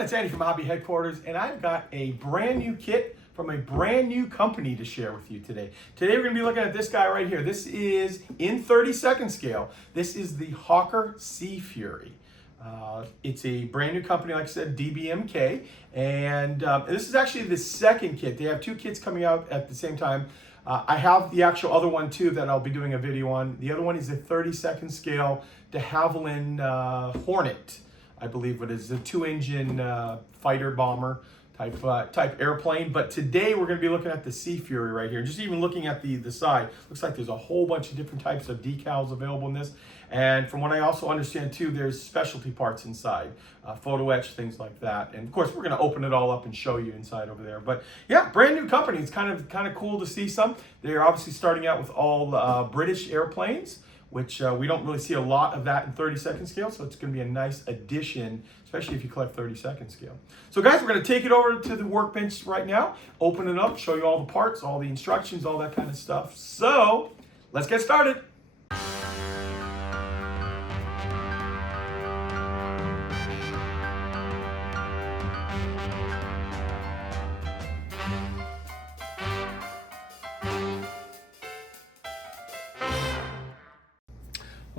everyone, it's Andy from Hobby Headquarters, and I've got a brand new kit from a brand new company to share with you today. Today we're going to be looking at this guy right here. This is in 32nd scale. This is the Hawker Seafury. It's a brand new company, like I said, Dbmk, and this is actually the second kit. They have two kits coming out at the same time. I have the actual other one too that I'll be doing a video on. The other one is a 32nd scale de Havilland Hornet. I believe it is a 2-engine fighter bomber type airplane. But today we're going to be looking at the Seafury right here. Just even looking at the side, looks like there's a whole bunch of different types of decals available in this. And from what I also understand too, there's specialty parts inside, Photo-etch, things like that. And of course, we're going to open it all up and show you inside over there. But yeah, brand new company. It's kind of cool to see some. They're obviously starting out with all British airplanes, which we don't really see a lot of that in 32nd scale, so it's going to be a nice addition, especially if you collect 32nd scale. So guys, we're going to take it over to the workbench right now, open it up, show you all the parts, all the instructions, all that kind of stuff. So let's get started.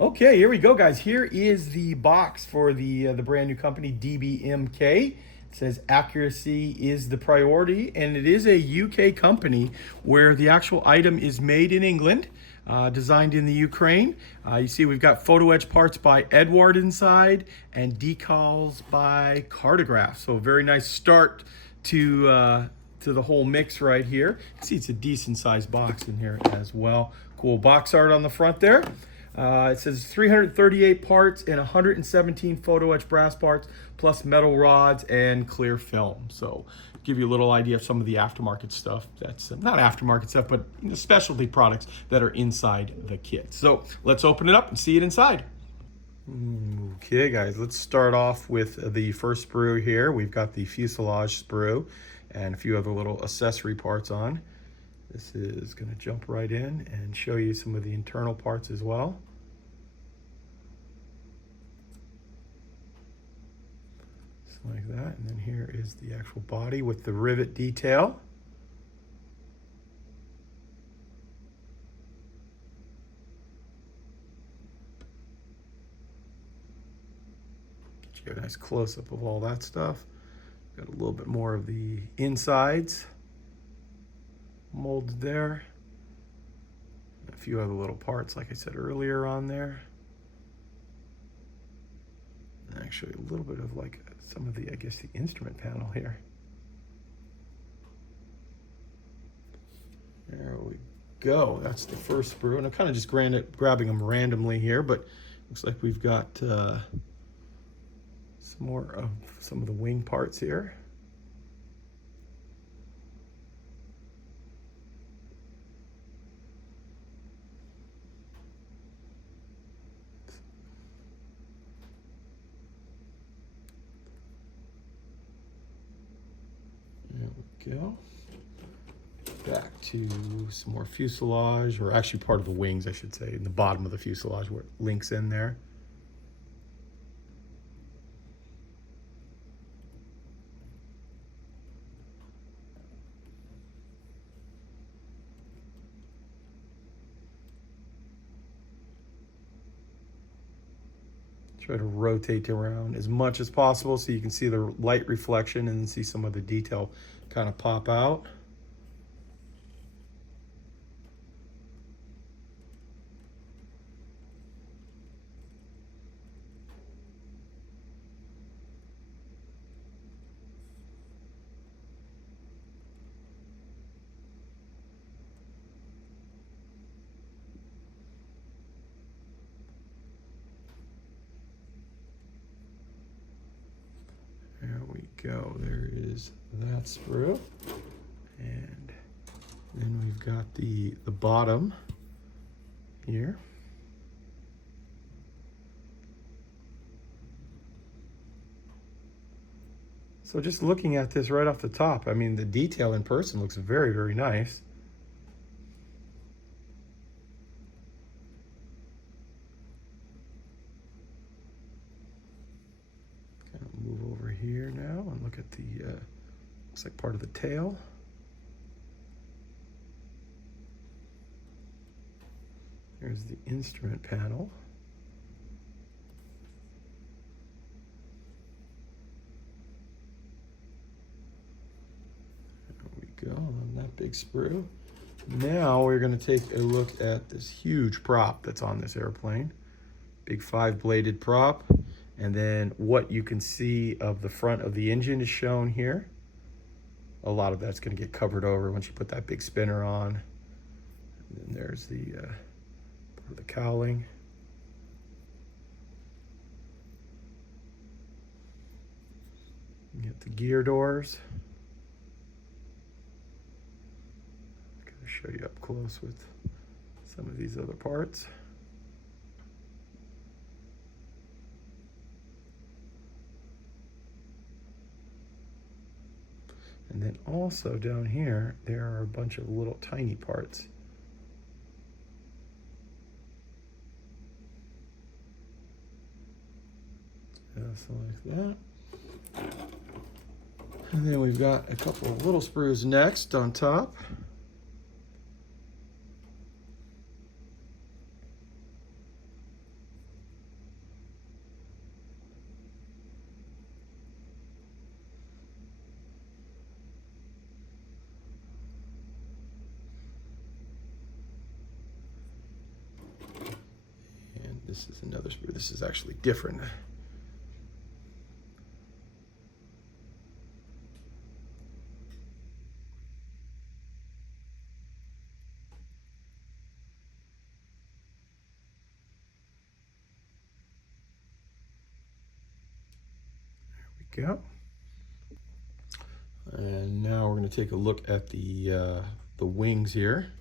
Okay, here we go, guys. Here is the box for the brand new company, Dbmk. It says accuracy is the priority, and it is a UK company where the actual item is made in England, designed in the Ukraine. You see we've got Photo-etch parts by Edward inside and decals by Cartograph. So a very nice start to the whole mix right here. You can see it's a decent sized box in here as well. Cool box art on the front there. It says 338 parts and 117 Photo-etch brass parts, plus metal rods and clear film. So give you a little idea of some of the aftermarket stuff. That's not aftermarket stuff, but specialty products that are inside the kit. So let's open it up and see it inside. Okay guys, let's start off with the first sprue here. We've got the fuselage sprue and a few other little accessory parts on. This is going to jump right in and show you some of the internal parts as well. Just like that. And then here is the actual body with the rivet detail. Get you a nice close-up of all that stuff. Got a little bit more of the insides molded there. A few other little parts, like I said earlier, on there. And actually a little bit of like some of the, I guess, the instrument panel here. There we go. That's the first sprue. And I'm kind of just grabbing them randomly here, but looks like we've got some more of some of the wing parts here. There we go. Back to some more fuselage, or actually part of the wings, I should say, in the bottom of the fuselage where it links in there. Try to rotate around as much as possible so you can see the light reflection and see some of the detail kind of pop out. There we go. There is that sprue. And then we've got the bottom here. So just looking at this right off the top, I mean, the detail in person looks very, very nice. Kind of move over here. here now and look at the, looks like part of the tail. There's the instrument panel. There we go, on that big sprue. Now we're going to take a look at this huge prop that's on this airplane. Big 5-bladed prop. And then what you can see of the front of the engine is shown here. A lot of that's going to get covered over once you put that big spinner on. And then there's the part of the cowling. You get the gear doors. I'm going to show you up close with some of these other parts. And then also down here, there are a bunch of little tiny parts. Just like that. And then we've got a couple of little sprues next on top. This is another sprue. This is actually different. There we go. And now we're going to take a look at the wings here.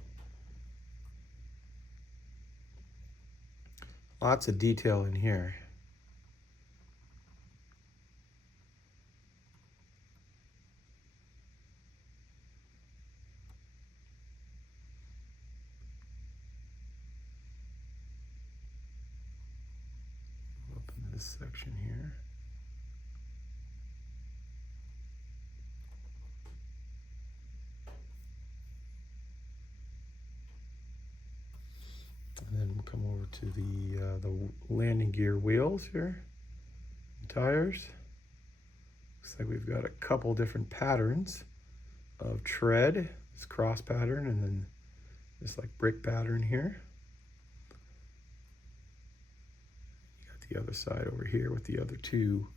Lots of detail in here. Open this section here. And then we'll come over to the landing gear wheels here, tires. Looks like we've got a couple different patterns of tread, this cross pattern, and then this like brick pattern here. You got the other side over here with the other two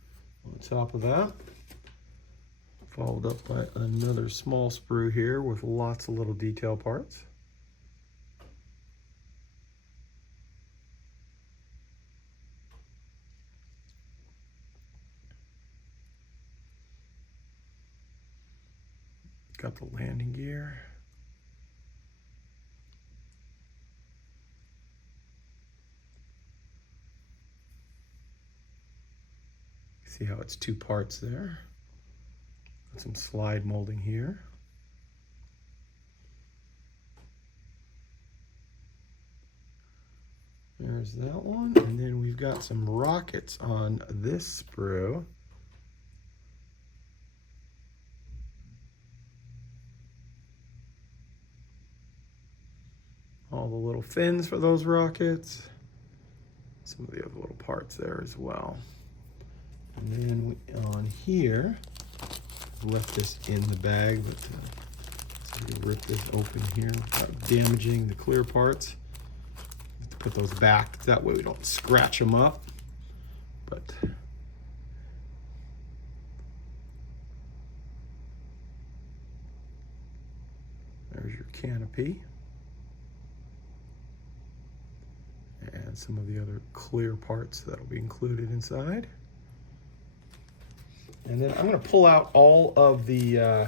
on top of that. Followed up by another small sprue here with lots of little detail parts. Got the landing gear. See how it's two parts there. Got some slide molding here. There's that one. And then we've got some rockets on this sprue. All the little fins for those rockets. Some of the other little parts there as well. And then on here, left this in the bag, but so we rip this open here without damaging the clear parts. Put those back, that way we don't scratch them up. But there's your canopy. And some of the other clear parts that'll be included inside. And then I'm going to pull out all of the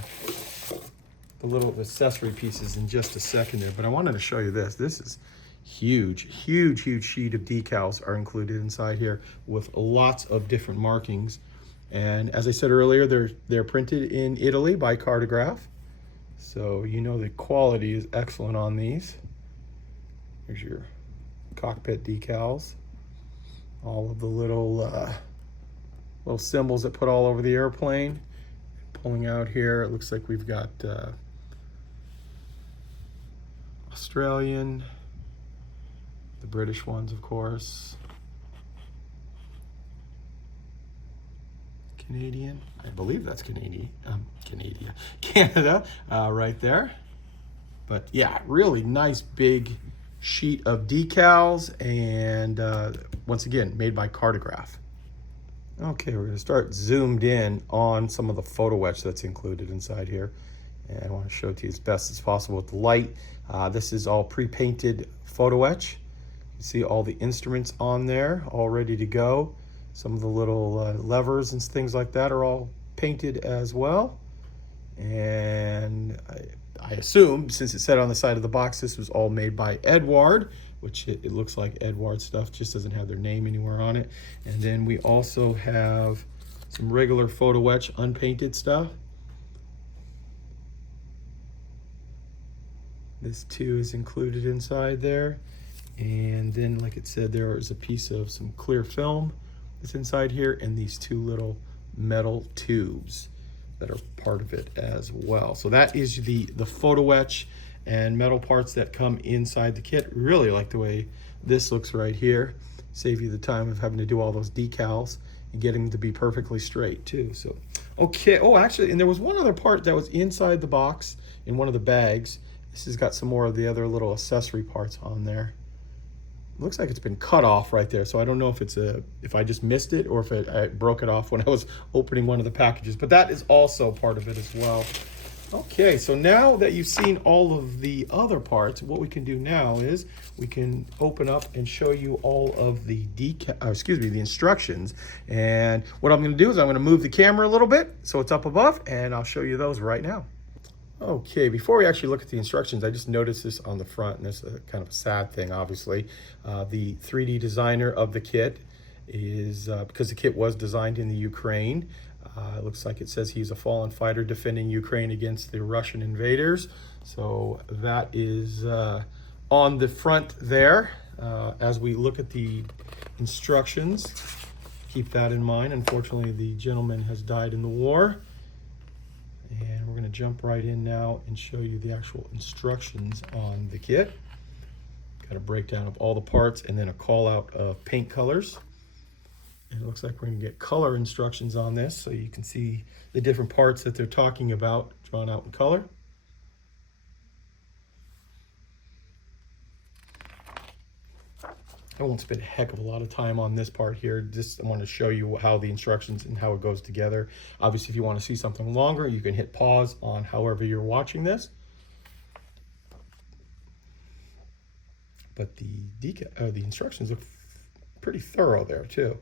little accessory pieces in just a second there, but I wanted to show you this. This is huge, huge, huge sheet of decals are included inside here with lots of different markings. And as I said earlier, they're printed in Italy by Cartograph. So you know the quality is excellent on these. Here's your cockpit decals. All of the little little symbols that put all over the airplane. Pulling out here, it looks like we've got Australian, the British ones, of course. Canadian, I believe that's Canadian, Canada, right there. But yeah, really nice big sheet of decals, and once again, made by Cartograph. Okay, we're gonna start zoomed in on some of the photo etch that's included inside here. And I wanna show it to you as best as possible with the light. This is all pre-painted photo etch. You see all the instruments on there, all ready to go. Some of the little levers and things like that are all painted as well. And I assume, since it said on the side of the box, this was all made by Edward, which it looks like Edward stuff, just doesn't have their name anywhere on it. And then we also have some regular photo etch unpainted stuff. This too is included inside there. And then, like it said, there is a piece of some clear film that's inside here, and these two little metal tubes that are part of it as well. So that is the photo etch and metal parts that come inside the kit. Really like the way this looks right here. Save you the time of having to do all those decals and getting them to be perfectly straight too. So, okay, oh actually, and there was one other part that was inside the box in one of the bags. This has got some more of the other little accessory parts on there. Looks like it's been cut off right there, so I don't know if it's if I just missed it or if I broke it off when I was opening one of the packages, but that is also part of it as well. Okay, so now that you've seen all of the other parts, what we can do now is we can open up and show you all of the the instructions. And what I'm going to do is I'm going to move the camera a little bit so it's up above, and I'll show you those right now. Okay, before we actually look at the instructions, I just noticed this on the front, and this is kind of a sad thing, obviously. The 3D designer of the kit is, because the kit was designed in the Ukraine, it looks like it says he's a fallen fighter defending Ukraine against the Russian invaders. So that is on the front there. As we look at the instructions, keep that in mind. Unfortunately, the gentleman has died in the war. And we're going to jump right in now and show you the actual instructions on the kit. Got a breakdown of all the parts and then a call out of paint colors. And it looks like we're going to get color instructions on this, so you can see the different parts that they're talking about drawn out in color. I won't spend a heck of a lot of time on this part here. Just I want to show you how the instructions and how it goes together. Obviously, if you want to see something longer, you can hit pause on however you're watching this. But the instructions look pretty thorough there too.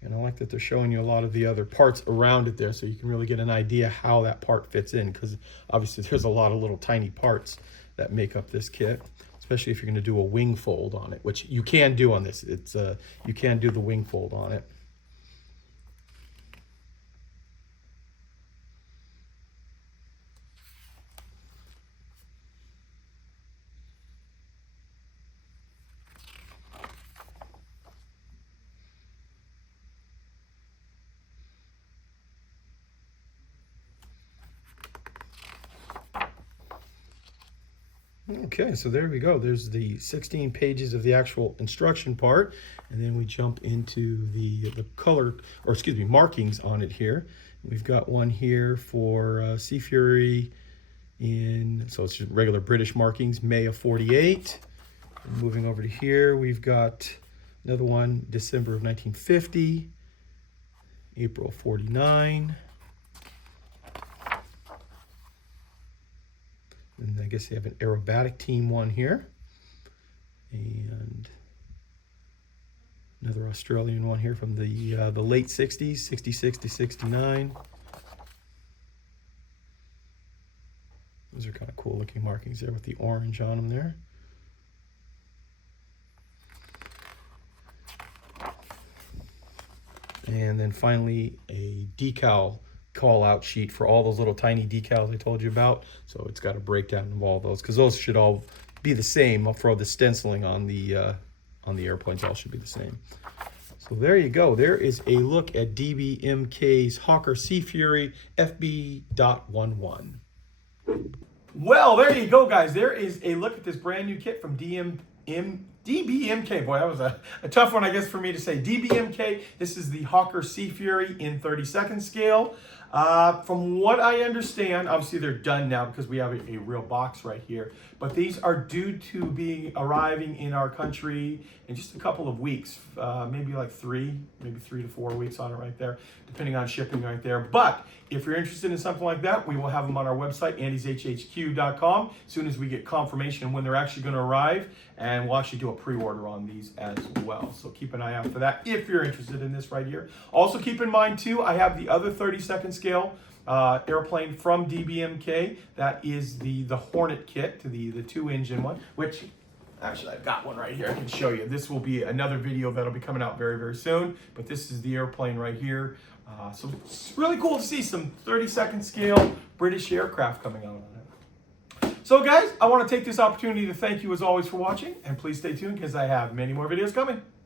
And I like that they're showing you a lot of the other parts around it there, so you can really get an idea how that part fits in, because obviously there's a lot of little tiny parts that make up this kit. Especially if you're going to do a wing fold on it, which you can do on this. It's you can do the wing fold on it. Okay, so there we go. There's the 16 pages of the actual instruction part, and then we jump into the color, or excuse me, markings on it here. We've got one here for Seafury so it's just regular British markings, May of '48. Moving over to here, we've got another one, December of 1950, April of '49. And I guess they have an aerobatic team one here. And another Australian one here from the late 60s, 66 to 69. Those are kind of cool looking markings there with the orange on them there. And then finally a decal call out sheet for all those little tiny decals I told you about. So it's got a breakdown of all those, because those should all be the same for the stenciling on the airplanes. All should be the same. So there you go. There is a look at Dbmk's Hawker Seafury FB.11. Well, there you go, guys. There is a look at this brand new kit from Dbmk. Boy, that was a tough one, I guess, for me to say. Dbmk, this is the Hawker Seafury in 32nd scale. From what I understand, obviously they're done now because we have a real box right here. But these are due to be arriving in our country in just a couple of weeks, maybe like maybe 3 to 4 weeks on it right there, depending on shipping right there. But if you're interested in something like that, we will have them on our website, andyshhq.com, as soon as we get confirmation when they're actually going to arrive. And we'll actually do a pre-order on these as well. So keep an eye out for that if you're interested in this right here. Also keep in mind too, I have the other 32nd scale airplane from Dbmk. That is the Hornet kit, the 2-engine one, which actually I've got one right here I can show you. This will be another video that'll be coming out very, very soon. But this is the airplane right here. So it's really cool to see some 32nd scale British aircraft coming out on it. So guys, I want to take this opportunity to thank you as always for watching, and please stay tuned because I have many more videos coming.